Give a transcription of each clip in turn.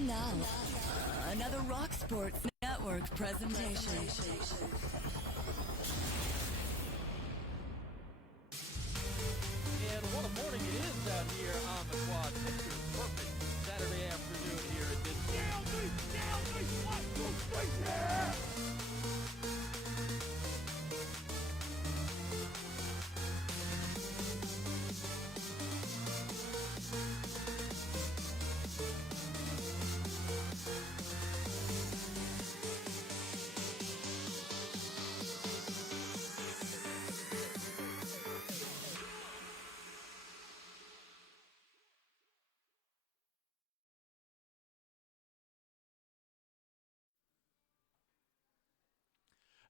And now, another Rock Sports Network presentation. And what a morning it is down here on the quad. Picture perfect Saturday afternoon here at Disney. Down, 1, 2, 3, yeah!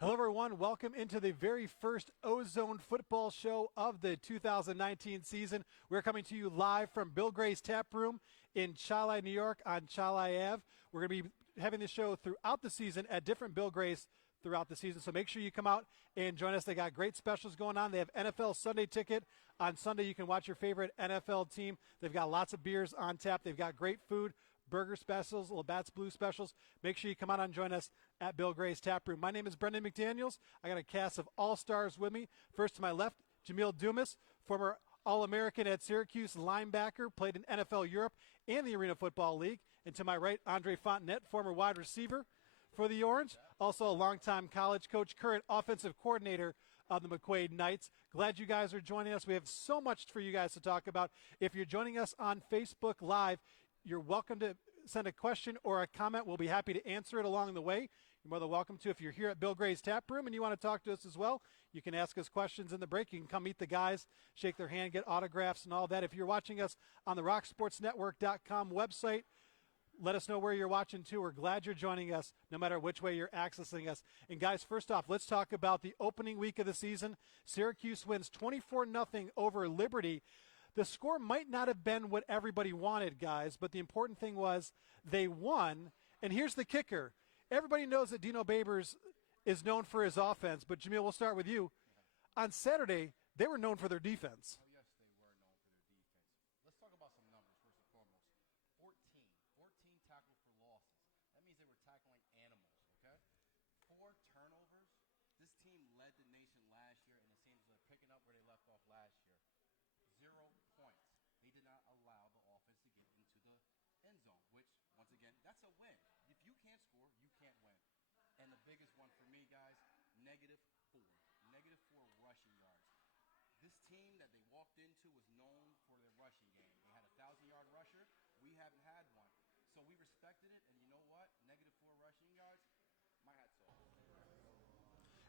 Hello, everyone. Welcome into the very first Ozone football show of the 2019 season. We're coming to you live from Bill Gray's Tap Room in Chili, New York on Chili Ave. We're going to be having this show throughout the season at different Bill Gray's throughout the season. So make sure you come out and join us. They got great specials going on. They have NFL Sunday Ticket. On Sunday, you can watch your favorite NFL team. They've got lots of beers on tap. They've got great food, burger specials, Labatt's Blue specials. Make sure you come out and join us at Bill Gray's Tap Room. My name is Brendan McDaniels. I got a cast of all-stars with me. First to my left, Jameel Dumas, former All-American at Syracuse, linebacker, played in NFL Europe and the Arena Football League. And to my right, Fontenette, former wide receiver for the Orange, also a longtime college coach, current offensive coordinator of the McQuaid Knights. Glad you guys are joining us. We have so much for you guys to talk about. If you're joining us on Facebook Live, you're welcome to send a question or a comment. We'll be happy to answer it along the way. You're more than welcome to. If you're here at Bill Gray's Tap Room and you want to talk to us as well, you can ask us questions in the break. You can come meet the guys, shake their hand, get autographs and all that. If you're watching us on the rocksportsnetwork.com website, let us know where you're watching too. We're glad you're joining us no matter which way you're accessing us. And guys, first off, let's talk about the opening week of the season. Syracuse wins 24-0 over Liberty. The score might not have been what everybody wanted, guys, but the important thing was they won. And here's the kicker. Everybody knows that Dino Babers is known for his offense, but Jameel, we'll start with you. On Saturday, they were known for their defense. Oh, yes, they were known for their defense. Let's talk about some numbers first and foremost. 14 tackles for losses. That means they were tackling animals, okay? 4 turnovers. This team led the nation last year, and it seems they're picking up where they left off last year. 0 points. They did not allow the offense to get into the end zone, which, once again, that's a win. If you can't score, you can't win. And the biggest one for me, guys, -4. -4 rushing yards. This team that they walked into was known for their rushing game. They had a 1,000-yard rusher. We haven't had one. So we respected it, and you know what? -4 rushing yards, my hat's off.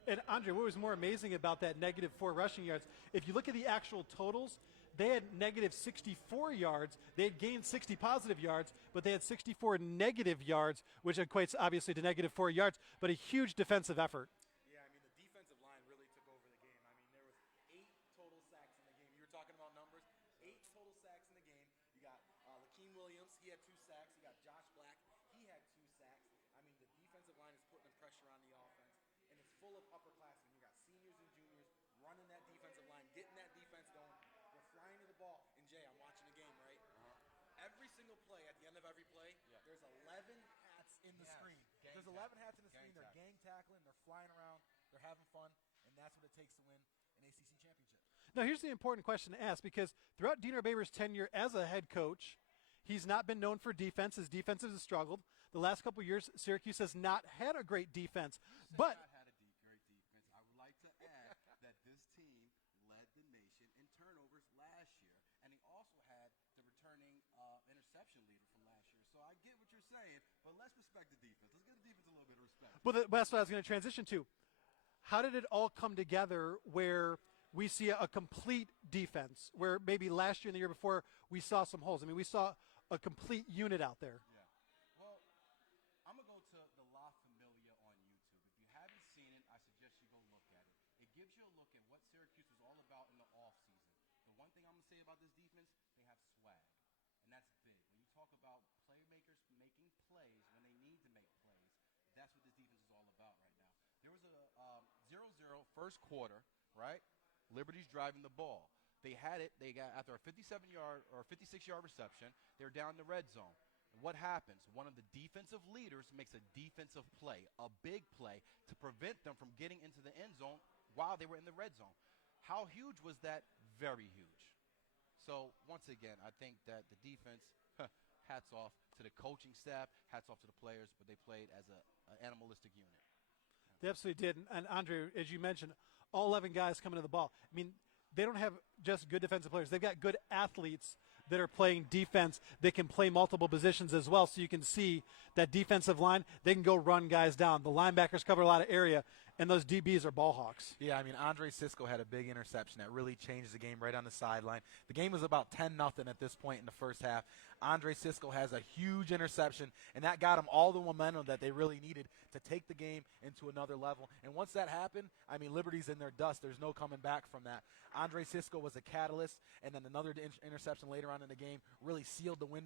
And Andre, what was more amazing about that -4 rushing yards, if you look at the actual totals, they had -64 yards. They had gained 60 positive yards, but they had 64 negative yards, which equates obviously to -4 yards, but a huge defensive effort. Yeah, I mean, the defensive line really took over the game. I mean, there was 8 total sacks in the game. You were talking about numbers. 8 total sacks in the game. You got Lakeem Williams, he had 2 sacks. You got Josh Black, he had 2 sacks. I mean, the defensive line is putting the pressure on the offense. And it's full of upperclassmen. You got seniors and juniors running that defensive line, getting that defense going. They're flying to the ball. And Jay, I'm watching the game, right? Every single play, at the end of every play, there's 11 hats in the screen. There's 11 hats in the screen. They're gang tackling. They're flying around. They're having fun. And that's what it takes to win an ACC championship. Now, here's the important question to ask, because throughout Dino Babers' tenure as a head coach, he's not been known for defense. His defense has struggled. The last couple of years, Syracuse has not had a great defense. But Great defense. I would like to add that this team led the nation in turnovers last year, and he also had the returning interception leader from last year. So I get what you're saying, but let's respect the defense. Let's give the defense a little bit of respect. But that's what I was going to transition to. How did it all come together where we see a complete defense, where maybe last year and the year before we saw some holes? I mean, we saw a complete unit out there. Yeah. Well, I'm going to go to the La Familia on YouTube. If you haven't seen it, I suggest you go look at it. It gives you a look at what Syracuse was all about in the offseason. The one thing I'm going to say about this defense, they have swag, and that's big. When you talk about playmakers making plays when they need to make plays, that's what this defense is all about right now. There was a 0-0 first quarter, right? Liberty's driving the ball. They had it. They got after a 57-yard or 56-yard reception. They're down in the red zone. what happens? One of the defensive leaders makes a defensive play, a big play, to prevent them from getting into the end zone while they were in the red zone. How huge was that? Very huge. So, once again, I think that the defense, hats off to the coaching staff, hats off to the players, but they played as an animalistic unit. They absolutely did. And Andre, as you mentioned, all 11 guys coming to the ball. I mean, they don't have just good defensive players. They've got good athletes that are playing defense. They can play multiple positions as well. So you can see that defensive line, they can go run guys down. The linebackers cover a lot of area, and those DBs are ball hawks. Yeah, I mean, Andre Sisco had a big interception that really changed the game right on the sideline. The game was about 10-0 at this point in the first half. Andre Sisco has a huge interception, and that got them all the momentum that they really needed to take the game into another level. And once that happened, I mean, Liberty's in their dust. There's no coming back from that. Andre Sisco was a catalyst, and then another interception later on in the game really sealed the win,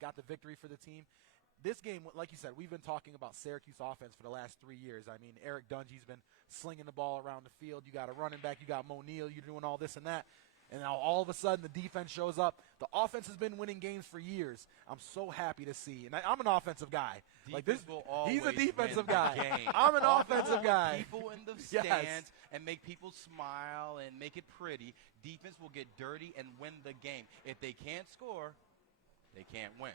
got the victory for the team. This game, like you said, we've been talking about Syracuse offense for the last 3 years. I mean, Eric Dungy's been slinging the ball around the field. You got a running back. You got Mo Neal. You're doing all this and that. And now all of a sudden the defense shows up. The offense has been winning games for years. I'm so happy to see. And I'm an offensive guy. He's a defensive guy. I'm an offensive guy. People in the stands and make people smile and make it pretty. Defense will get dirty and win the game. If they can't score, they can't win.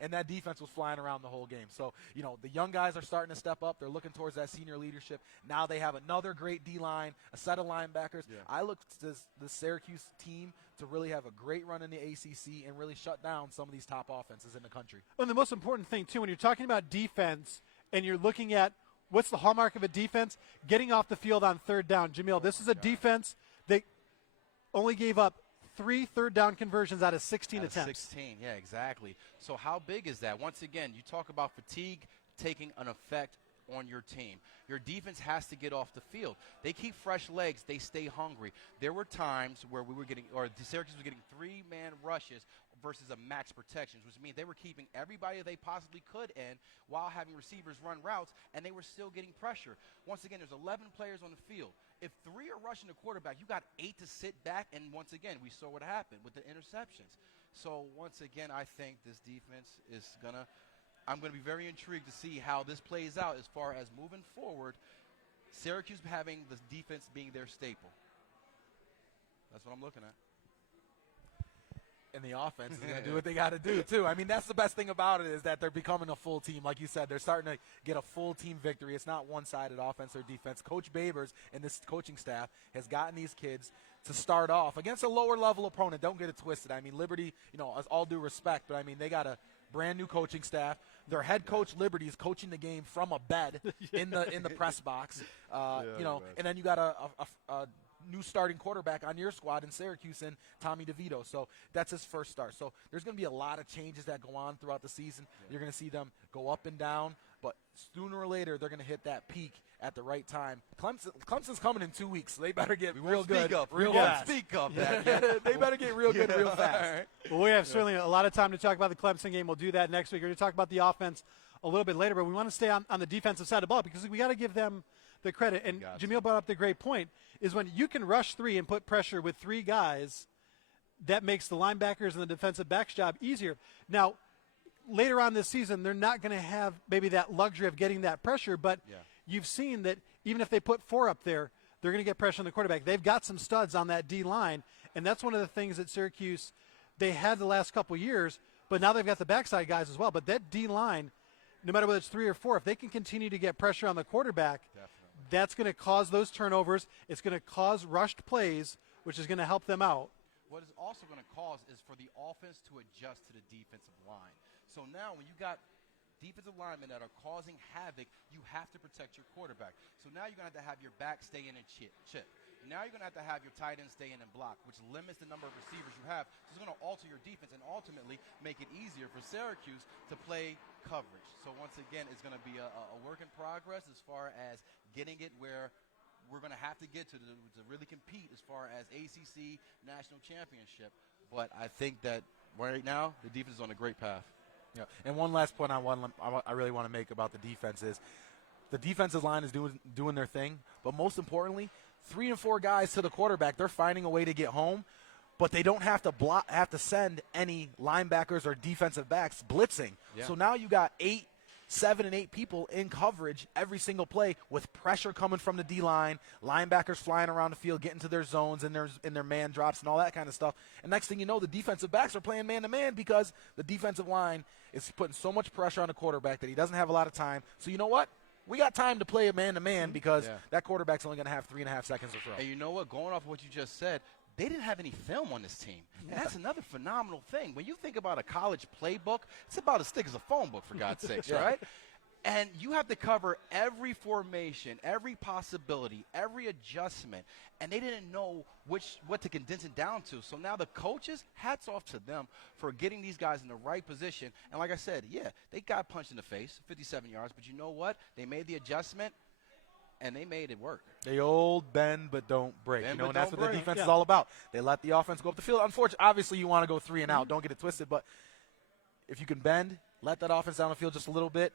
And that defense was flying around the whole game. So, you know, the young guys are starting to step up. They're looking towards that senior leadership. Now they have another great D-line, a set of linebackers. Yeah. I look to the Syracuse team to really have a great run in the ACC and really shut down some of these top offenses in the country. Well, and the most important thing, too, when you're talking about defense and you're looking at what's the hallmark of a defense, getting off the field on third down. Jameel, this is a defense that only gave up 3 third-down conversions out of 16 attempts. 16, yeah, exactly. So how big is that? Once again, you talk about fatigue taking an effect on your team. Your defense has to get off the field. They keep fresh legs. They stay hungry. There were times where Syracuse was getting 3-man rushes versus a max protections, which means they were keeping everybody they possibly could in while having receivers run routes, and they were still getting pressure. Once again, there's 11 players on the field. If 3 are rushing the quarterback, you got 8 to sit back, and once again, we saw what happened with the interceptions. So once again, I think this defense is I'm going to be very intrigued to see how this plays out as far as moving forward. Syracuse having the defense being their staple. That's what I'm looking at. And the offense is going to do what they got to do, too. I mean, that's the best thing about it is that they're becoming a full team. Like you said, they're starting to get a full team victory. It's not one-sided offense or defense. Coach Babers and this coaching staff has gotten these kids to start off against a lower-level opponent. Don't get it twisted. I mean, Liberty, you know, all due respect, but, I mean, they got a brand-new coaching staff. Their head coach, Liberty, is coaching the game from a bed in the press box. And then you got a new starting quarterback on your squad in Syracuse and Tommy DeVito. So that's his first start. So there's going to be a lot of changes that go on throughout the season. Yeah. You're going to see them go up and down, but sooner or later they're going to hit that peak at the right time. Clemson's coming in 2 weeks, so they better get real good. Speak up. They better get real good real fast. Well, we have certainly a lot of time to talk about the Clemson game. We'll do that next week. We're going to talk about the offense a little bit later, but we want to stay on the defensive side of the ball because we got to give them the credit. And Jameel brought up the great point is when you can rush 3 and put pressure with 3 guys, that makes the linebackers and the defensive backs job easier. Now, later on this season, they're not going to have maybe that luxury of getting that pressure, but you've seen that even if they put 4 up there, they're going to get pressure on the quarterback. They've got some studs on that D-line, and that's one of the things that Syracuse, they had the last couple years, but now they've got the backside guys as well. But that D-line, no matter whether it's 3 or 4, if they can continue to get pressure on the quarterback, that's going to cause those turnovers. It's going to cause rushed plays, which is going to help them out. What it's also going to cause is for the offense to adjust to the defensive line. So now when you got defensive linemen that are causing havoc, you have to protect your quarterback. So now you're going to have your back stay in and chip. Now you're going to have your tight end stay in and block, which limits the number of receivers you have. So it's going to alter your defense and ultimately make it easier for Syracuse to play coverage. So once again, it's going to be a work in progress as far as getting it where we're going to have to get to really compete as far as ACC national championship. But I think that right now the defense is on a great path. Yeah. And one last point I really want to make about the defense is the defensive line is doing their thing, but most importantly, 3 and 4 guys to the quarterback, they're finding a way to get home. but they don't have to send any linebackers or defensive backs blitzing. Yeah. So now you got 7 and 8 people in coverage every single play with pressure coming from the D-line, linebackers flying around the field, getting to their zones and their man drops and all that kind of stuff. And next thing you know, the defensive backs are playing man-to-man because the defensive line is putting so much pressure on the quarterback that he doesn't have a lot of time. So you know what? We got time to play a man-to-man because that quarterback's only going to have 3.5 seconds to throw. And you know what? Going off what you just said, they didn't have any film on this team. And that's another phenomenal thing. When you think about a college playbook, it's about as thick as a phone book, for God's sakes, right? And you have to cover every formation, every possibility, every adjustment. And they didn't know what to condense it down to. So now the coaches, hats off to them for getting these guys in the right position. And like I said, they got punched in the face, 57 yards. But you know what? They made the adjustment, and they made it work. The old bend but don't break. Bend and but that's don't what break. the defense is all about. They let the offense go up the field. Unfortunately, obviously you want to go 3 and out. Don't get it twisted. But if you can bend, let that offense down the field just a little bit,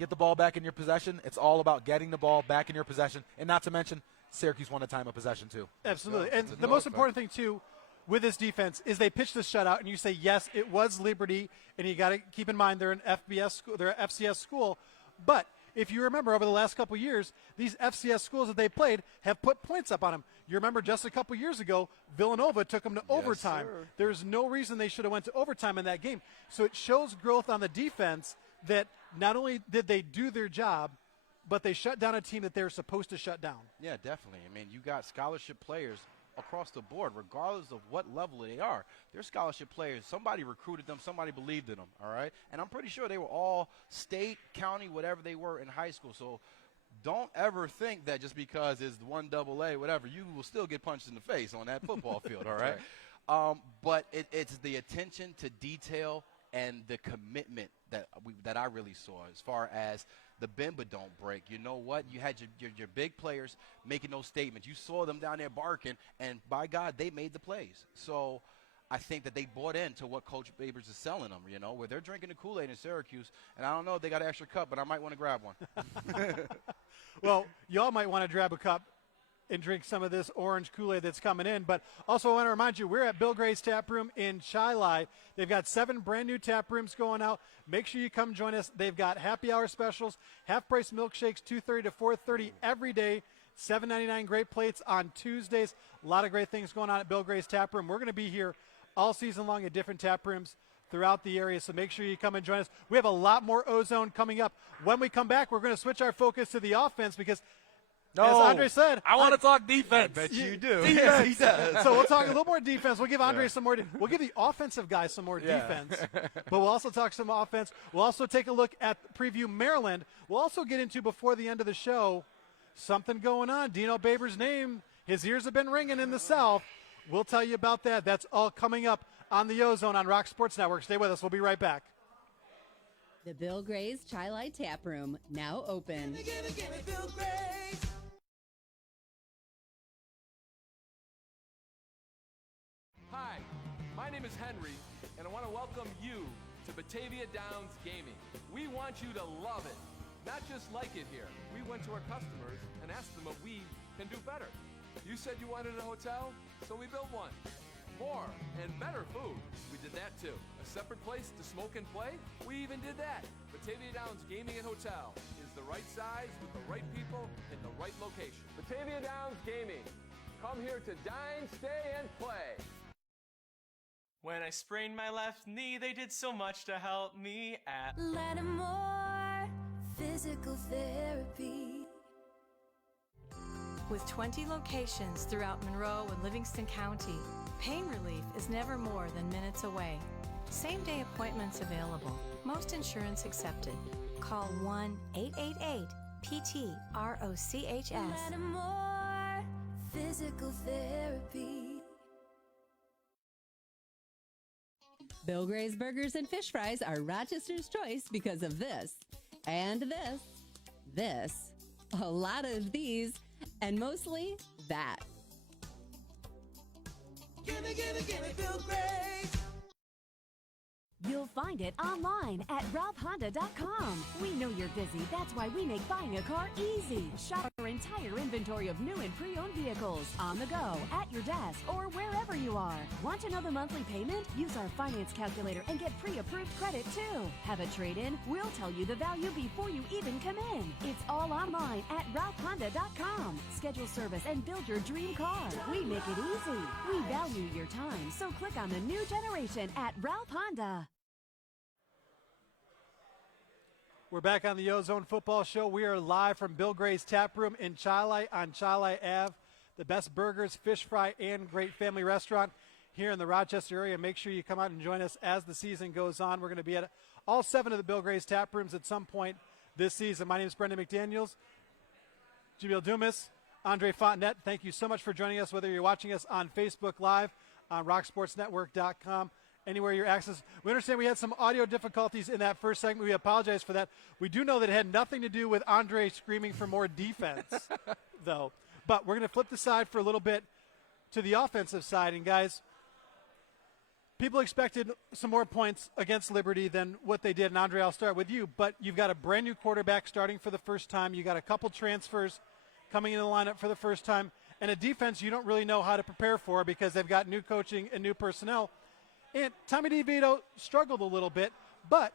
get the ball back in your possession. It's all about getting the ball back in your possession. And not to mention, Syracuse won a time of possession too. Absolutely. And the most important thing, too, with this defense is they pitched the shutout, and you say, yes, it was Liberty, and you got to keep in mind they're an FBS school, they're an FCS school. But if you remember, over the last couple years, these FCS schools that they played have put points up on them. You remember just a couple years ago, Villanova took them to overtime. Sir. There's no reason they should have went to overtime in that game. So it shows growth on the defense that not only did they do their job, but they shut down a team that they were supposed to shut down. Yeah, definitely. I mean, you got scholarship players across the board, regardless of what level they are. They're scholarship players. Somebody recruited them. Somebody believed in them, all right? And I'm pretty sure they were all state, county, whatever they were in high school. So don't ever think that just because it's 1AA, whatever, you will still get punched in the face on that football field, all right? But it's the attention to detail and the commitment that I really saw as far as the bend but don't break. You know what? You had your big players making those statements. You saw them down there barking, and by God, they made the plays. So I think that they bought into what Coach Babers is selling them, you know, where they're drinking the Kool-Aid in Syracuse. And I don't know if they got an extra cup, but I might want to grab one. Well, y'all might want to grab a cup and drink some of this orange Kool-Aid that's coming in. But also I want to remind you, we're at Bill Gray's Tap Room in Chi-Li. They've got 7 brand new tap rooms going out. Make sure you come join us. They've got happy hour specials, half-price milkshakes, 2:30 to 4:30 every day, $7.99 great plates on Tuesdays. A lot of great things going on at Bill Gray's Tap Room. We're going to be here all season long at different tap rooms throughout the area, so make sure you come and join us. We have a lot more Ozone coming up. When we come back, we're going to switch our focus to the offense because as Andre said, I want to talk defense. Bet you do. Defense. He does. So we'll talk a little more defense. We'll give Andre some more. We'll give the offensive guys some more defense. But we'll also talk some offense. We'll also take a look at preview Maryland. We'll also get into, before the end of the show, something going on. Dino Babers' name, his ears have been ringing in the South. We'll tell you about that. That's all coming up on the Ozone on Rock Sports Network. Stay with us. We'll be right back. The Bill Gray's Chi-Li Tap Room, now open. Hi, my name is Henry, and I want to welcome you to Batavia Downs Gaming. We want you to love it, not just like it here. We went to our customers and asked them what we can do better. You said you wanted a hotel, so we built one. More and better food, we did that too. A separate place to smoke and play, we even did that. Batavia Downs Gaming and Hotel is the right size with the right people in the right location. Batavia Downs Gaming, come here to dine, stay, and play. When I sprained my left knee, they did so much to help me at Lattimore Physical Therapy. With 20 locations throughout Monroe and Livingston County, pain relief is never more than minutes away. Same-day appointments available. Most insurance accepted. Call 1-888-PT-ROCHS. Lattimore Physical Therapy. Bill Gray's Burgers and Fish Fries are Rochester's choice because of this, and this, a lot of these, and mostly that. Gimme Bill Gray. You'll find it online at robhonda.com. We know you're busy. That's why we make buying a car easy. Shop around our entire inventory of new and pre-owned vehicles on the go, at your desk, or wherever you are. Want to know the monthly payment? Use our finance calculator and get pre-approved credit too. Have a trade-in? We'll tell you the value before you even come in. It's all online at RalphHonda.com. Schedule service and build your dream car. We make it easy. We value your time, so click on the new generation at Ralph Honda. We're back on the Ozone Football Show. We are live from Bill Gray's Tap Room in Chili on Chili Ave. The best burgers, fish fry, and great family restaurant here in the Rochester area. Make sure you come out and join us as the season goes on. We're going to be at all 7 of the Bill Gray's Tap Rooms at some point this season. My name is Brendan McDaniels, Jameel Dumas, Andre Fontenette. Thank you so much for joining us, whether you're watching us on Facebook Live, on RockSportsNetwork.com, anywhere you're accessing. We understand we had some audio difficulties in that first segment. We apologize for that. We do know that it had nothing to do with Andre screaming for more defense, though. But we're going to flip the side for a little bit to the offensive side. And, guys, people expected some more points against Liberty than what they did. And, Andre, I'll start with you. But you've got a brand-new quarterback starting for the first time. You got a couple transfers coming in the lineup for the first time. And a defense you don't really know how to prepare for because they've got new coaching and new personnel. And Tommy DeVito struggled a little bit, but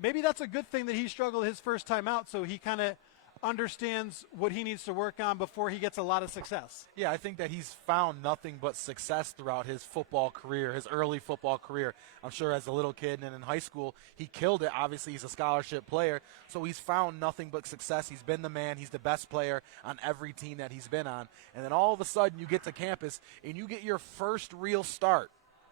maybe that's a good thing that he struggled his first time out, so he kind of understands what he needs to work on before he gets a lot of success. Yeah, I think that he's found nothing but success throughout his football career, his early football career. I'm sure as a little kid and in high school, he killed it. Obviously, he's a scholarship player, so he's found nothing but success. He's been the man. He's the best player on every team that he's been on. And then all of a sudden, you get to campus, and you get your first real start.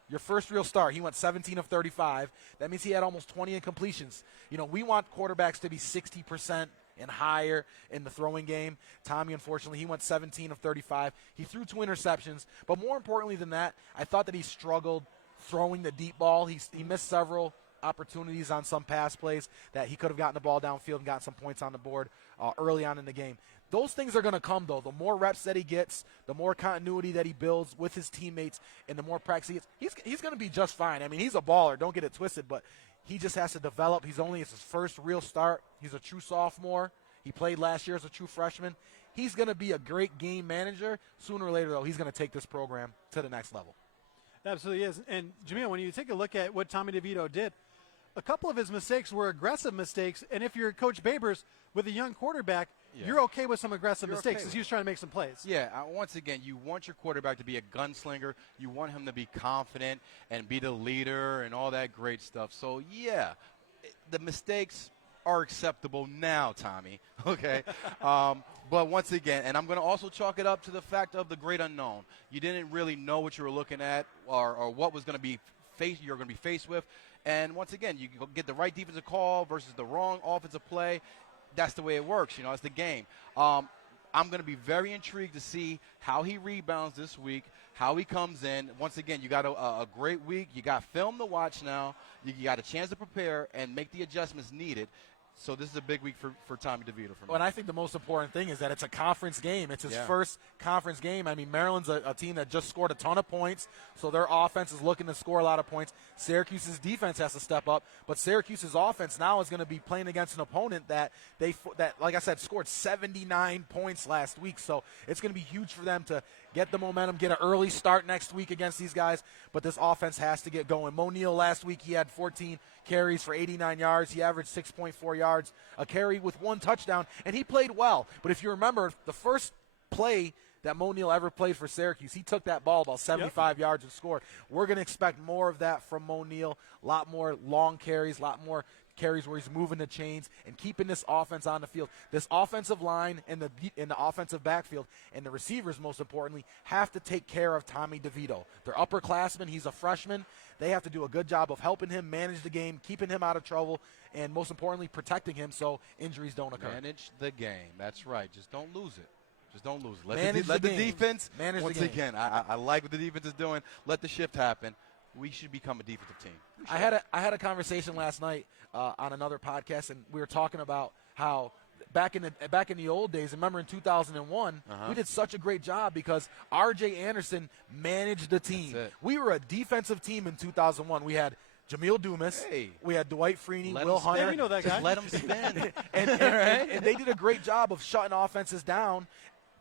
Your first real start. He went 17 of 35. That means he had almost 20 incompletions. You know, we want quarterbacks to be 60% and higher in the throwing game. Tommy, unfortunately, he went 17 of 35. He threw 2 interceptions. But more importantly than that, I thought that he struggled throwing the deep ball. He missed several opportunities on some pass plays that he could have gotten the ball downfield and gotten some points on the board early on in the game. Those things are going to come, though. The more reps that he gets, the more continuity that he builds with his teammates, and the more practice he gets, he's going to be just fine. I mean, he's a baller. Don't get it twisted, but he just has to develop. It's his first real start. He's a true sophomore. He played last year as a true freshman. He's going to be a great game manager. Sooner or later, though, he's going to take this program to the next level. Absolutely is. And, Jameel, when you take a look at what Tommy DeVito did, a couple of his mistakes were aggressive mistakes, and if you're Coach Babers with a young quarterback, you're okay with some aggressive mistakes because he was trying to make some plays. Yeah, once again, you want your quarterback to be a gunslinger. You want him to be confident and be the leader and all that great stuff. So, yeah, the mistakes are acceptable now, Tommy, okay? But once again, and I'm going to also chalk it up to the fact of the great unknown. You didn't really know what you were looking at or what was going to be you're going to be faced with. And once again, you get the right defensive call versus the wrong offensive play. That's the way it works. You know, it's the game. I'm going to be very intrigued to see how he rebounds this week, how he comes in. Once again, you got a great week. You got film to watch now. You got a chance to prepare and make the adjustments needed. So this is a big week for Tommy DeVito for me. Well, and I think the most important thing is that it's a conference game. It's his first conference game. I mean, Maryland's a team that just scored a ton of points, so their offense is looking to score a lot of points. Syracuse's defense has to step up, but Syracuse's offense now is going to be playing against an opponent that, like I said, scored 79 points last week. So it's going to be huge for them to get the momentum, get an early start next week against these guys, but this offense has to get going. Mo Neal last week, he had 14 carries for 89 yards. He averaged 6.4 yards a carry with 1 touchdown, and he played well. But if you remember, the first play that Mo Neal ever played for Syracuse, he took that ball about 75 yards and scored. We're going to expect more of that from Mo Neal, a lot more long carries, a lot more carries where he's moving the chains and keeping this offense on the field. This offensive line and the offensive backfield and the receivers, most importantly, have to take care of Tommy DeVito. They're upperclassmen. He's a freshman. They have to do a good job of helping him manage the game, keeping him out of trouble, and most importantly, protecting him so injuries don't occur. Manage the game. That's right. Just don't lose it. Just don't lose it. Let the defense, manage once the game. again, I like what the defense is doing. Let the shift happen. We should become a defensive team. I had a conversation last night on another podcast, and we were talking about how back in the old days, remember in 2001, we did such a great job because R.J. Anderson managed the team. We were a defensive team in 2001. We had Jameel Dumas. Hey. We had Dwight Freeney, Let Will him spin. Hunter. we know that guy. Just let him spin. and they did a great job of shutting offenses down.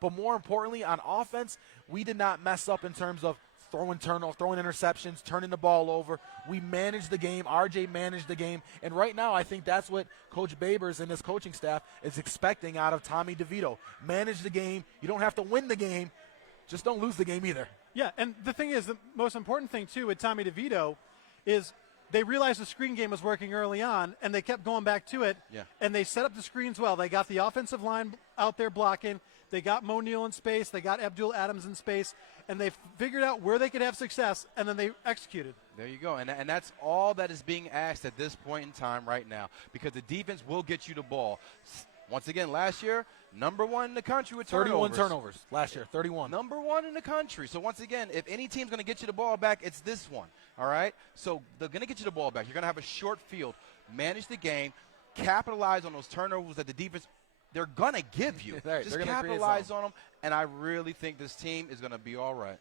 But more importantly, on offense, we did not mess up in terms of throwing interceptions, turning the ball over. We managed the game. RJ managed the game. And right now, I think that's what Coach Babers and his coaching staff is expecting out of Tommy DeVito. Manage the game. You don't have to win the game. Just don't lose the game either. Yeah, and the thing is, the most important thing, too, with Tommy DeVito is they realized the screen game was working early on, and they kept going back to it, and they set up the screens well. They got the offensive line out there blocking. They got Mo Neal in space. They got Abdul Adams in space, and they figured out where they could have success, and then they executed. There you go. And that's all that is being asked at this point in time right now, because the defense will get you the ball. Once again, last year, number 1 in the country with 31 turnovers last year, 31. Number 1 in the country. So once again, if any team's going to get you the ball back, it's this one, all right? So they're going to get you the ball back. You're going to have a short field. Manage the game. Capitalize on those turnovers that the defense, they're going to give you. Right, Just capitalize on them, and I really think this team is going to be all right.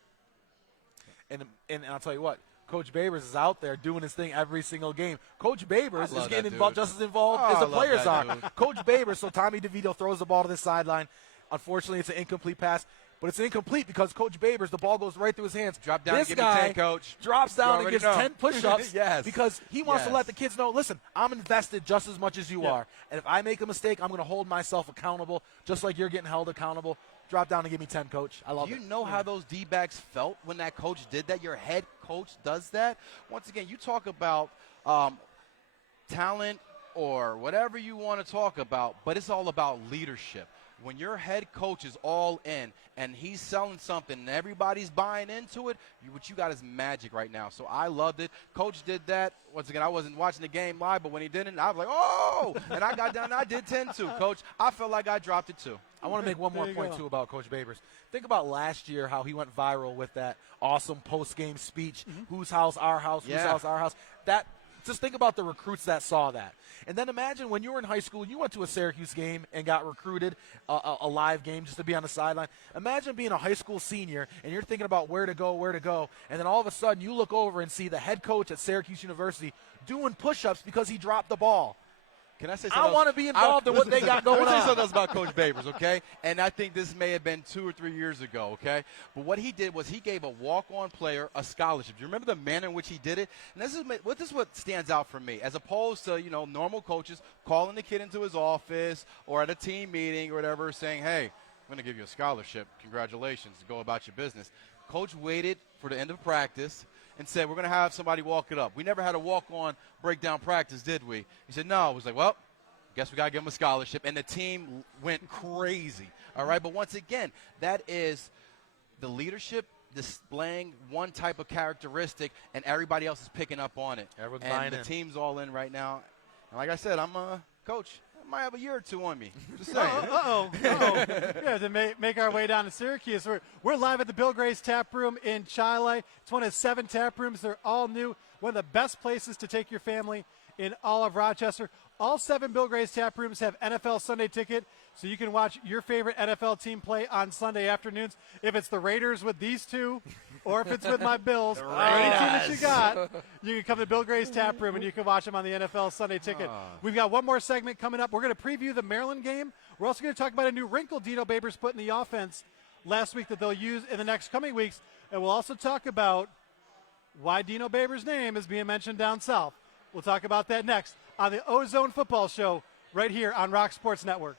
And I'll tell you what, Coach Babers is out there doing his thing every single game. Coach Babers is getting involved, just as involved as the players are. Coach Babers, so Tommy DeVito throws the ball to the sideline. Unfortunately, it's an incomplete pass, but it's incomplete because Coach Babers, the ball goes right through his hands. Drop down this and give guy me 10, Coach. Drops down and gets 10 push-ups Yes. because he wants to let the kids know, listen, I'm invested just as much as you are. And if I make a mistake, I'm going to hold myself accountable just like you're getting held accountable. Drop down and give me 10, Coach. I love it. Do you know how those D-backs felt when that coach did that? Your head coach does that? Once again, you talk about talent or whatever you want to talk about, but it's all about leadership. When your head coach is all in and he's selling something and everybody's buying into it, what you got is magic right now. So I loved it. Coach did that. Once again, I wasn't watching the game live, but when he did it, I was like, oh! And I got down and I did 10 too, Coach. I felt like I dropped it too. I want to make one more point, too, about Coach Babers. Think about last year, how he went viral with that awesome post-game speech, whose house, our house, whose house, our house. Just think about the recruits that saw that. And then imagine when you were in high school, you went to a Syracuse game and got recruited, a live game just to be on the sideline. Imagine being a high school senior and you're thinking about where to go, and then all of a sudden you look over and see the head coach at Syracuse University doing push-ups because he dropped the ball. Can I say something? I want to be involved in what they got going on. Let me say something else about Coach Babers, okay? And I think this may have been 2 or 3 years ago, okay? But what he did was he gave a walk-on player a scholarship. Do you remember the manner in which he did it? And this is what stands out for me, as opposed to, normal coaches calling the kid into his office or at a team meeting or whatever, saying, hey, I'm going to give you a scholarship. Congratulations. Go about your business. Coach waited for the end of practice and said, we're going to have somebody walk it up. We never had a walk-on breakdown practice, did we? He said, no. I was like, well, guess we got to give him a scholarship. And the team went crazy, all right? But once again, that is the leadership displaying one type of characteristic, and everybody else is picking up on it. Everyone's and buying the in. team's all in right now. And like I said, I'm a coach. I might have a year or two on me. Just saying. Yeah, to make our way down to Syracuse. We're live at the Bill Gray's Tap Room in Chile. It's one of 7 tap rooms. They're all new. One of the best places to take your family in all of Rochester. All 7 Bill Gray's Tap Rooms have NFL Sunday Ticket, so you can watch your favorite NFL team play on Sunday afternoons. If it's the Raiders with these two, or if it's with my Bills, or any team that you got, you can come to Bill Gray's Tap Room and you can watch them on the NFL Sunday Ticket. We've got one more segment coming up. We're going to preview the Maryland game. We're also going to talk about a new wrinkle Dino Babers put in the offense last week that they'll use in the next coming weeks. And we'll also talk about why Dino Babers' name is being mentioned down south. We'll talk about that next on the Ozone Football Show right here on Rock Sports Network.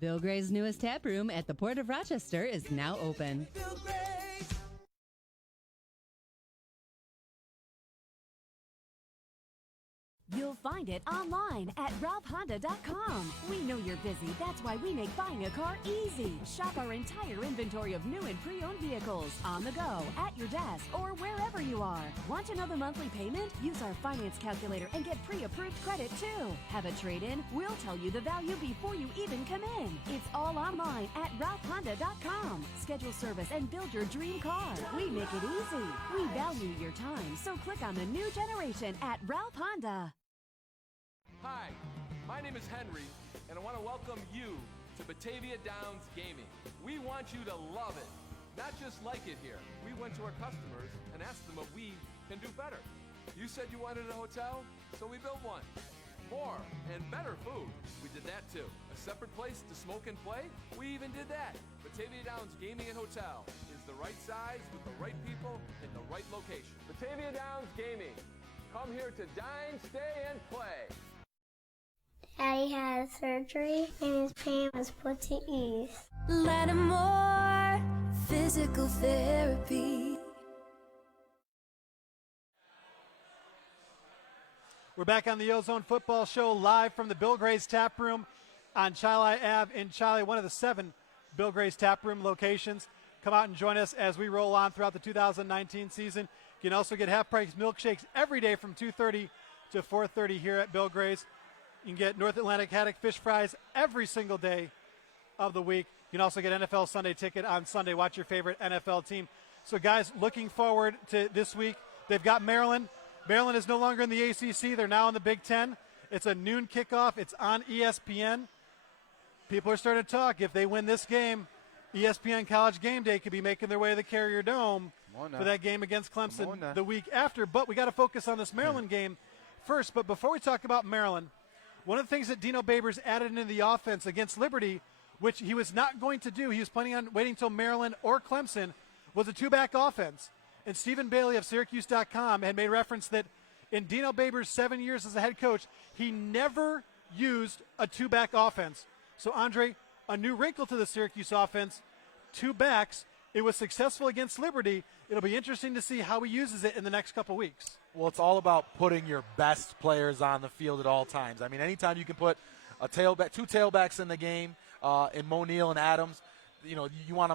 Bill Gray's newest tap room at the Port of Rochester is now open. You'll find it online at RalphHonda.com. We know you're busy. That's why we make buying a car easy. Shop our entire inventory of new and pre-owned vehicles on the go, at your desk, or wherever you are. Want to know the monthly payment? Use our finance calculator and get pre-approved credit too. Have a trade-in? We'll tell you the value before you even come in. It's all online at RalphHonda.com. Schedule service and build your dream car. We make it easy. We value your time, so click on the new generation at Ralph Honda. Hi, my name is Henry, and I want to welcome you to Batavia Downs Gaming. We want you to love it, not just like it here. We went to our customers and asked them what we can do better. You said you wanted a hotel, so we built one. More and better food. We did that too. A separate place to smoke and play? We even did that. Batavia Downs Gaming and Hotel is the right size with the right people in the right location. Batavia Downs Gaming. Come here to dine, stay, and play. Daddy had surgery and his pain was put to ease. Lattimore Physical Therapy. We're back on the Ozone Football Show live from the Bill Gray's Tap Room on Chili Ave in Chili, one of the 7 Bill Gray's Tap Room locations. Come out and join us as we roll on throughout the 2019 season. You can also get half-price milkshakes every day from 2:30 to 4:30 here at Bill Gray's. You can get North Atlantic haddock fish fries every single day of the week. You can also get NFL Sunday ticket on Sunday. Watch your favorite NFL team. So, guys, looking forward to this week. They've got Maryland. Maryland is no longer in the ACC. They're now in the Big Ten. It's a noon kickoff. It's on ESPN. People are starting to talk. If they win this game, ESPN College Game Day could be making their way to the Carrier Dome for that game against Clemson the week after. But we got to focus on this Maryland game first. But before we talk about Maryland, one of the things that Dino Babers added into the offense against Liberty, which he was not going to do, he was planning on waiting until Maryland or Clemson, was a 2-back offense. And Stephen Bailey of Syracuse.com had made reference that in Dino Babers' 7 years as a head coach, he never used a 2-back offense. So, Andre, a new wrinkle to the Syracuse offense, 2 backs. It was successful against Liberty. It'll be interesting to see how he uses it in the next couple weeks. Well, it's all about putting your best players on the field at all times. I mean, anytime you can put a tailback, 2 tailbacks in the game, in O'Neal and Adams, you know, you want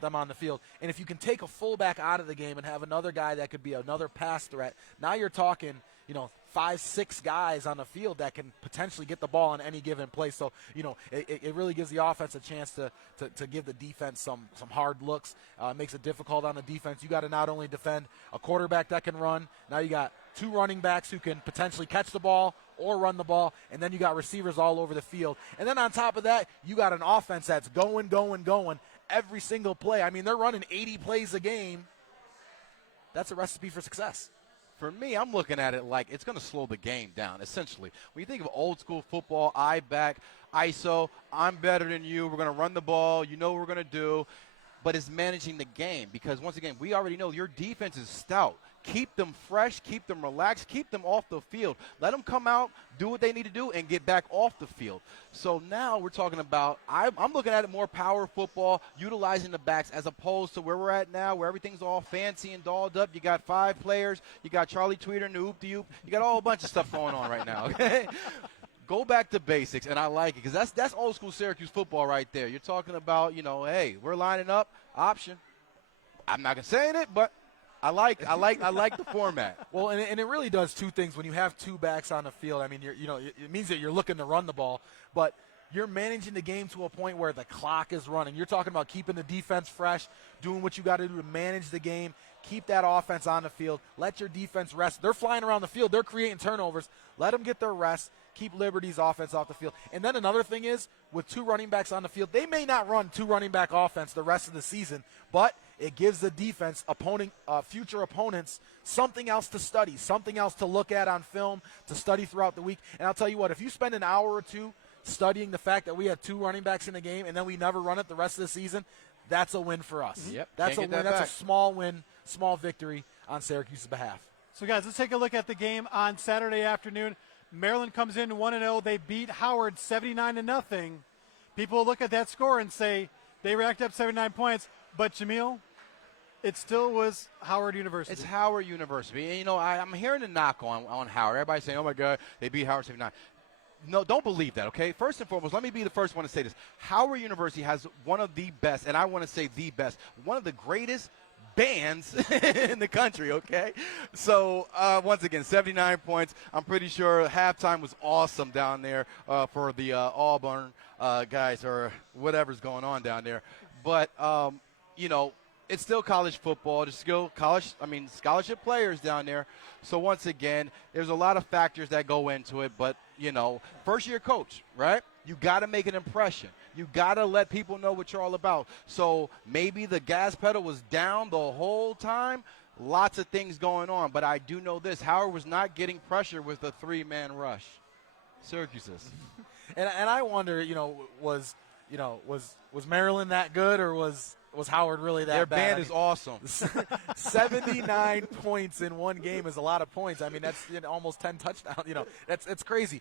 them on the field. And if you can take a fullback out of the game and have another guy that could be another pass threat, now you're talking, 5, 6 guys on the field that can potentially get the ball on any given play. So, it really gives the offense a chance to give the defense some hard looks. Makes it difficult on the defense. You got to not only defend a quarterback that can run, now you got 2 running backs who can potentially catch the ball or run the ball, and then you got receivers all over the field. And then on top of that, you got an offense that's going every single play. I mean, they're running 80 plays a game. That's a recipe for success. For me, I'm looking at it like it's going to slow the game down, essentially. When you think of old school football, I back, ISO, I'm better than you, we're going to run the ball, you know what we're going to do. But it's managing the game because, once again, we already know your defense is stout. Keep them fresh, keep them relaxed, keep them off the field. Let them come out, do what they need to do, and get back off the field. So now we're talking about, I'm looking at it more power football, utilizing the backs as opposed to where we're at now, where everything's all fancy and dolled up. You got 5 players. You got Charlie Tweeter and the Oop-de-Oop. You got a whole bunch of stuff going on right now, okay? Go back to basics, and I like it because that's old school Syracuse football right there. You're talking about, hey, we're lining up, option. I'm not gonna say it, but I like the format. Well, and it really does 2 things when you have 2 backs on the field. I mean, it means that you're looking to run the ball, but you're managing the game to a point where the clock is running. You're talking about keeping the defense fresh, doing what you got to do to manage the game, keep that offense on the field, let your defense rest. They're flying around the field. They're creating turnovers. Let them get their rest. Keep Liberty's offense off the field. And then another thing is, with 2 running backs on the field, they may not run 2 running back offense the rest of the season, but it gives the defense, future opponents, something else to study, something else to look at on film, to study throughout the week. And I'll tell you what, if you spend an hour or 2 studying the fact that we had 2 running backs in the game and then we never run it the rest of the season, that's a win for us. Yep. That's a win. That's a small win, small victory on Syracuse's behalf. So, guys, let's take a look at the game on Saturday afternoon. Maryland comes in 1-0. They beat Howard 79-0. People look at that score and say they racked up 79 points. But, Jameel, it still was Howard University. It's Howard University. And, I'm hearing a knock on Howard. Everybody's saying, oh, my God, they beat Howard 79. No, don't believe that, okay? First and foremost, let me be the first one to say this. Howard University has one of the best, and I want to say the best, one of the greatest bands in the country, okay? So, once again, 79 points. I'm pretty sure halftime was awesome down there for the Auburn guys or whatever's going on down there. But, it's still college football. There's still scholarship players down there. So, once again, there's a lot of factors that go into it. But, first-year coach, right? You got to make an impression. You got to let people know what you're all about. So maybe the gas pedal was down the whole time. lots of things going on. But I do know this. Howard was not getting pressure with a 3-man rush. Syracuse is. And I wonder, was Maryland that good, or was Howard really that Their bad? band is awesome. 79 points in one game is a lot of points. I mean, that's almost 10 touchdowns. It's crazy.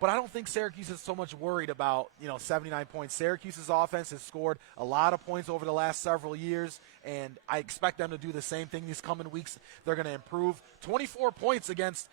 But I don't think Syracuse is so much worried about, 79 points. Syracuse's offense has scored a lot of points over the last several years, and I expect them to do the same thing these coming weeks. They're going to improve. 24 points against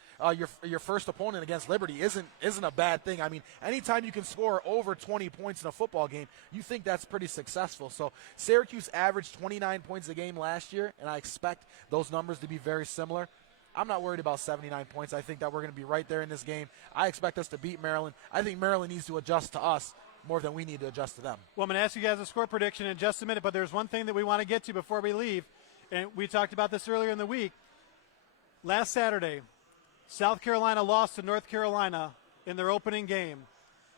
your first opponent against Liberty isn't a bad thing. I mean, anytime you can score over 20 points in a football game, you think that's pretty successful. So Syracuse averaged 29 points a game last year, and I expect those numbers to be very similar. I'm not worried about 79 points. I think that we're going to be right there in this game. I expect us to beat Maryland. I think Maryland needs to adjust to us more than we need to adjust to them. Well, I'm going to ask you guys a score prediction in just a minute, but there's one thing that we want to get to before we leave, and we talked about this earlier in the week. Last Saturday, South Carolina lost to North Carolina in their opening game.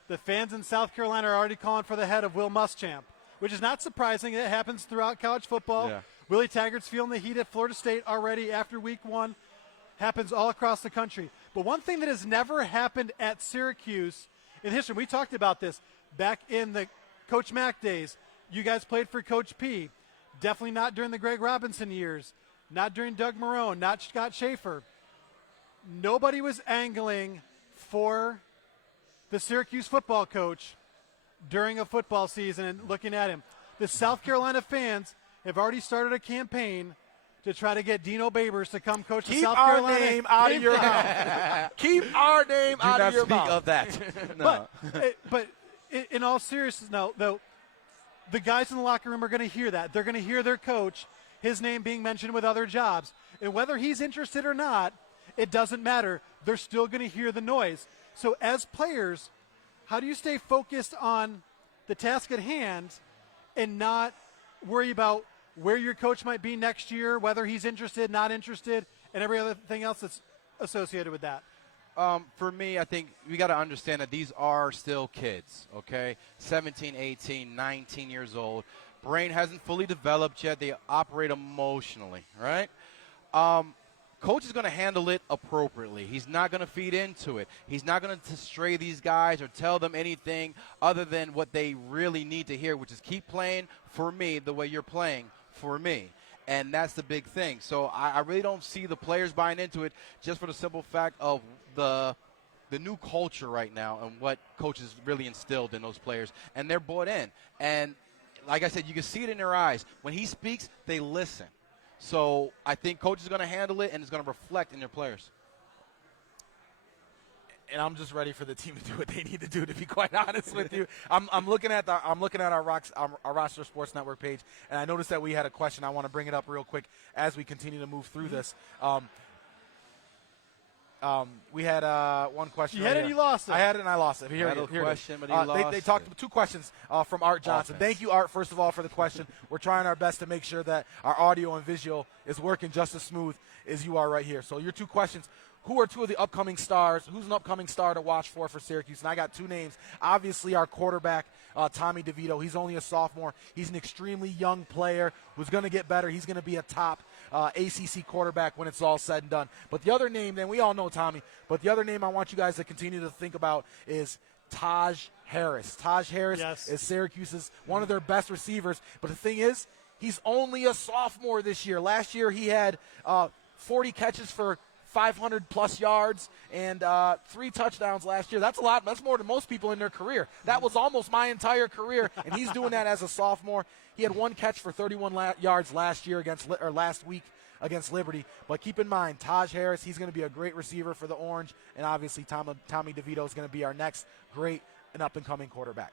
The fans in South Carolina are already calling for the head of Will Muschamp, which is not surprising. It happens throughout college football. Yeah. Willie Taggart's feeling the heat at Florida State already after week 1. Happens all across the country. But one thing that has never happened at Syracuse in history, we talked about this back in the Coach Mack days. You guys played for Coach P. Definitely not during the Greg Robinson years. Not during Doug Marrone, not Scott Schaefer. Nobody was angling for the Syracuse football coach during a football season and looking at him. The South Carolina fans have already started a campaign to try to get Dino Babers to come coach the South Carolina. Keep our name out of your mouth. Keep our name out of your mouth. Do not speak of that. No. But in all seriousness, no, though, the guys in the locker room are going to hear that. They're going to hear their coach, his name being mentioned with other jobs. And whether he's interested or not, it doesn't matter. They're still going to hear the noise. So as players, how do you stay focused on the task at hand and not worry about where your coach might be next year, whether he's interested, not interested, and every other thing else that's associated with that? For me, I think we got to understand that these are still kids, okay? 17, 18, 19 years old. Brain hasn't fully developed yet. They operate emotionally, right? Coach is going to handle it appropriately. He's not going to feed into it. He's not going to stray these guys or tell them anything other than what they really need to hear, which is keep playing for me the way you're playing for me. And that's the big thing. So I really don't see the players buying into it just for the simple fact of the new culture right now and what Coach has really instilled in those players. And they're bought in. And like I said, you can see it in their eyes. When he speaks, they listen. So I think Coach is going to handle it, and it's going to reflect in their players. And I'm just ready for the team to do what they need to do. To be quite honest with you, I'm looking at our Roster Sports Network page, and I noticed that we had a question. I want to bring it up real quick as we continue to move through this. We had one question. You had it, and you lost it. I had it, and I lost it. Here it is. But he lost they talked two questions from Art Johnson. Offense. Thank you, Art, first of all, for the question. We're trying our best to make sure that our audio and visual is working just as smooth as you are right here. So your two questions. Who are two of the upcoming stars? Who's an upcoming star to watch for Syracuse? And I got two names. Obviously, our quarterback, Tommy DeVito. He's only a sophomore. He's an extremely young player who's going to get better. He's going to be a top ACC quarterback when it's all said and done. But the other name, then we all know Tommy, but the other name I want you guys to continue to think about is Taj Harris. Taj Harris is Syracuse's one of their best receivers. But the thing is, he's only a sophomore this year. Last year he had 40 catches for 500-plus yards and 3 touchdowns last year. That's a lot. That's more than most people in their career. That was almost my entire career, and he's doing that as a sophomore. He had 1 catch for 31 yards last week against Liberty. But keep in mind, Taj Harris, he's going to be a great receiver for the Orange, and obviously Tommy DeVito is going to be our next great and up-and-coming quarterback.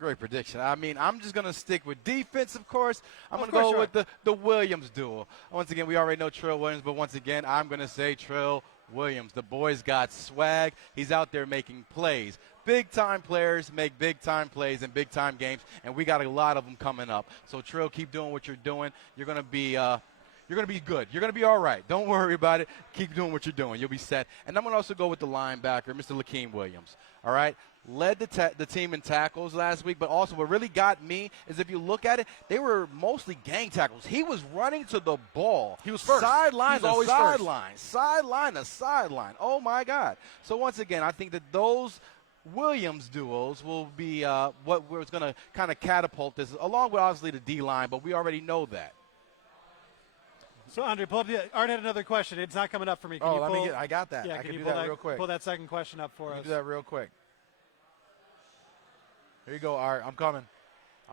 Great prediction. I mean, I'm just going to stick with defense, of course. I'm going to go with the Williams duel. Once again, we already know Trill Williams, but once again, I'm going to say Trill Williams. The boy's got swag. He's out there making plays. Big-time players make big-time plays in big-time games, and we got a lot of them coming up. So, Trill, keep doing what you're doing. You're going to be good. You're going to be all right. Don't worry about it. Keep doing what you're doing. You'll be set. And I'm going to also go with the linebacker, Mr. Lakeem Williams. All right? led the team in tackles last week, but also what really got me is if you look at it, they were mostly gang tackles. He was running to the ball. He was first. Sideline He was always first. Sideline to sideline. Oh, my God. So, once again, I think that those Williams duos will be what was going to kind of catapult this, along with obviously the D-line, but we already know that. So, Andre, Art had another question. It's not coming up for me. Can you pull, I got that. Yeah, I can you do pull that real quick. Pull that second question up for us. Do that real quick. Here you go, Art. I'm coming.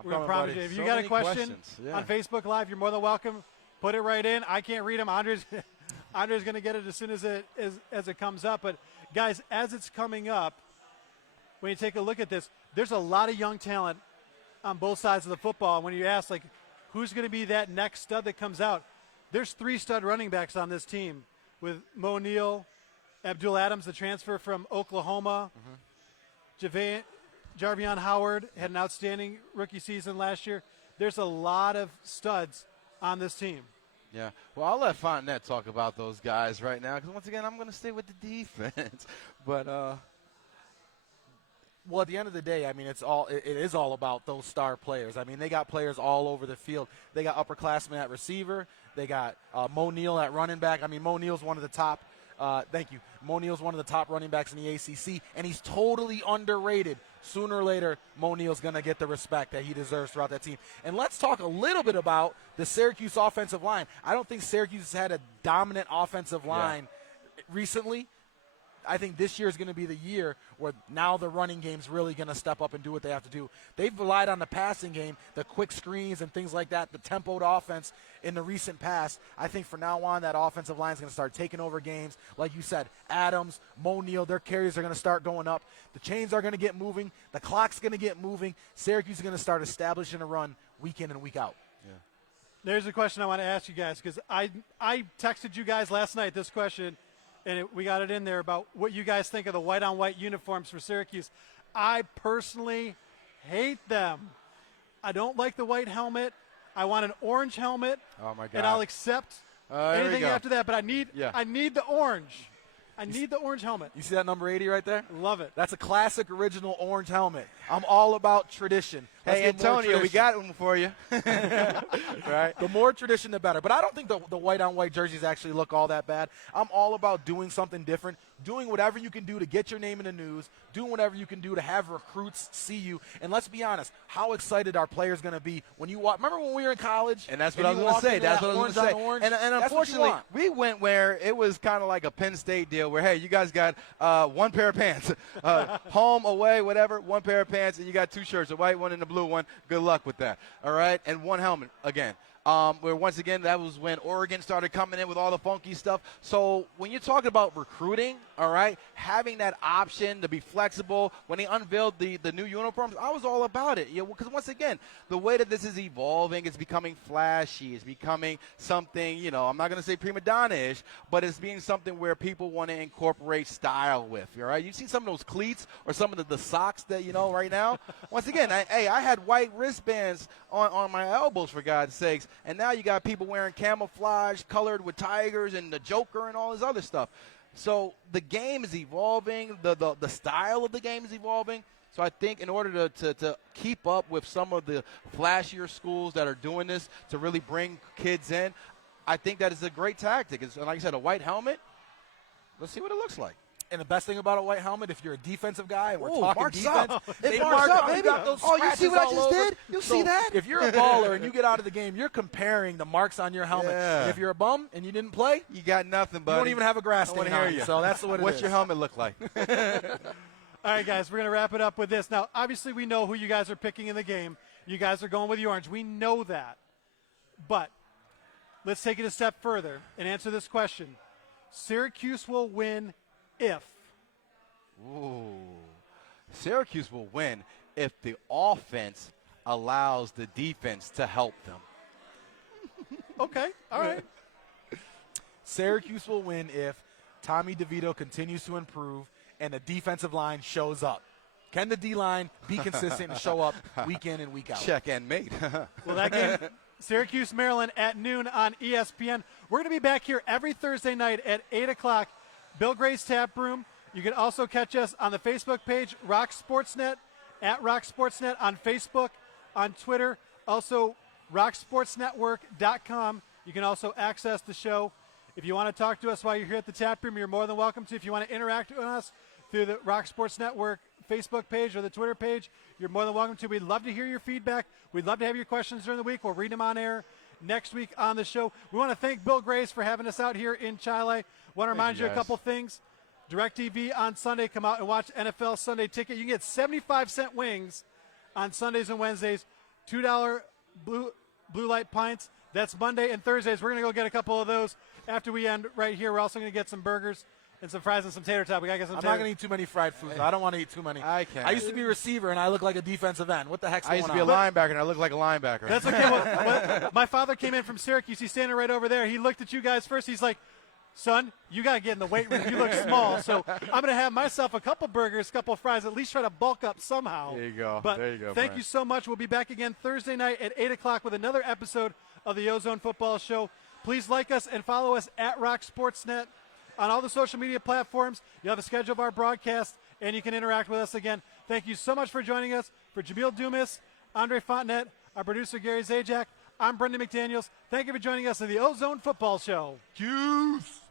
We're going to promise you. If you got a question on Facebook Live, you're more than welcome. Put it right in. I can't read them. Andre's going to get it as soon as it comes up. But, guys, as it's coming up, when you take a look at this, there's a lot of young talent on both sides of the football. And when you ask, like, who's going to be that next stud that comes out, there's 3 stud running backs on this team with Mo Neal, Abdul Adams, the transfer from Oklahoma, Jarvion Howard had an outstanding rookie season last year. There's a lot of studs on this team. Yeah. Well, I'll let Fontenette talk about those guys right now because, once again, I'm going to stay with the defense. But, well, at the end of the day, I mean, it is all about those star players. I mean, they got players all over the field. They got upperclassmen at receiver. They got Mo Neal at running back. I mean, Mo Neal's one of the top. Thank you. Mo Neal's one of the top running backs in the ACC, and he's totally underrated. Sooner or later, Mo Neal's going to get the respect that he deserves throughout that team. And let's talk a little bit about the Syracuse offensive line. I don't think Syracuse has had a dominant offensive line recently. I think this year is going to be the year where now the running game's really going to step up and do what they have to do. They've relied on the passing game, the quick screens and things like that, the tempoed offense in the recent past. I think from now on that offensive line is going to start taking over games. Like you said, Adams, Mo Neal, their carries are going to start going up. The chains are going to get moving. The clock's going to get moving. Syracuse is going to start establishing a run week in and week out. Yeah. There's a question I want to ask you guys because I texted you guys last night this question. And we got it in there about what you guys think of the white-on-white uniforms for Syracuse. I personally hate them. I don't like the white helmet. I want an orange helmet. Oh, my God. And I'll accept anything after that. But I need the orange. I need the orange helmet. You see that number 80 right there? Love it. That's a classic original orange helmet. I'm all about tradition. Hey, Antonio, we got one for you. Right? The more tradition, the better. But I don't think the white-on-white jerseys actually look all that bad. I'm all about doing something different, doing whatever you can do to get your name in the news, doing whatever you can do to have recruits see you. And let's be honest, how excited are players going to be when you walk? Remember when we were in college? And that's what I was going to say. That's what I was going to say. And unfortunately, we went where it was kind of like a Penn State deal where, hey, you guys got one pair of pants. Home, away, whatever, one pair of pants, and you got 2 shirts, a white one and a blue one. Good luck with that. All right? And 1 helmet again. Where once again, that was when Oregon started coming in with all the funky stuff. So when you're talking about recruiting, all right, having that option to be flexible, when they unveiled the new uniforms, I was all about it. You know, because once again, the way that this is evolving, it's becoming flashy. It's becoming something, you know, I'm not going to say prima donna-ish, but it's being something where people want to incorporate style with. All right, you see some of those cleats or some of the socks that, you know, right now. Once again, I had white wristbands on my elbows, for God's sakes. And now you got people wearing camouflage colored with tigers and the Joker and all this other stuff. So the game is evolving. The style of the game is evolving. So I think in order to keep up with some of the flashier schools that are doing this to really bring kids in, I think that is a great tactic. It's, like I said, a white helmet. Let's see what it looks like. And the best thing about a white helmet, if you're a defensive guy, and we're talking marks defense, up. they It marks up, baby. Got those You see what I just over. did? You see that? If you're a baller and you get out of the game, you're comparing the marks on your helmet. Yeah. And if you're a bum and you didn't play, You got nothing, buddy. you don't even have a grass I wanna stain hear on you. you. So that's what it is. What's your helmet look like? All right, guys, we're going to wrap it up with this. Now, obviously, we know who you guys are picking in the game. You guys are going with the orange. We know that. But let's take it a step further and answer this question. Syracuse will win if. Ooh. Syracuse will win if the offense allows the defense to help them. Okay, all right. Syracuse will win if Tommy DeVito continues to improve and the defensive line shows up. Can the D-line be consistent and show up week in and week out? Check and mate. Well, that game, Syracuse, Maryland at noon on ESPN. We're going to be back here every Thursday night at 8 o'clock, Bill Gray's Tap Room. You can also catch us on the Facebook page, Rock Sportsnet, at Rock Sportsnet on Facebook, on Twitter, also rocksportsnetwork.com. You can also access the show. If you want to talk to us while you're here at the tap room, you're more than welcome to. If you want to interact with us through the Rock Sports Network Facebook page or the Twitter page, you're more than welcome to. We'd love to hear your feedback. We'd love to have your questions during the week. We'll read them on air next week on the show. We want to thank Bill Grace for having us out here in Chile. Want to remind you a couple things. DirecTV on Sunday. Come out and watch NFL Sunday Ticket. You can get 75-cent wings on Sundays and Wednesdays, $2 blue light pints. That's Monday and Thursdays. We're going to go get a couple of those after we end right here. We're also going to get some burgers and some fries and some tater tot. We got to get some I'm not going to eat too many fried foods. I don't want to eat too many. I can't. I used to be a receiver, and I look like a defensive end. What the heck's going on? I used to be a linebacker, and I look like a linebacker. That's okay. Well, my father came in from Syracuse. He's standing right over there. He looked at you guys first. He's like, son, you got to get in the weight room. You look small. So I'm going to have myself a couple burgers, a couple fries, at least try to bulk up somehow. There you go. But there you go, thank Brian. you so much. We'll be back again Thursday night at 8 o'clock with another episode of the Ozone Football Show. Please like us and follow us at Rock Sportsnet on all the social media platforms. You'll have a schedule of our broadcast, and you can interact with us again. Thank you so much for joining us. For Jameel Dumas, Andre Fontenette, our producer Gary Zajac, I'm Brendan McDaniels. Thank you for joining us on the Ozone Football Show. Juice.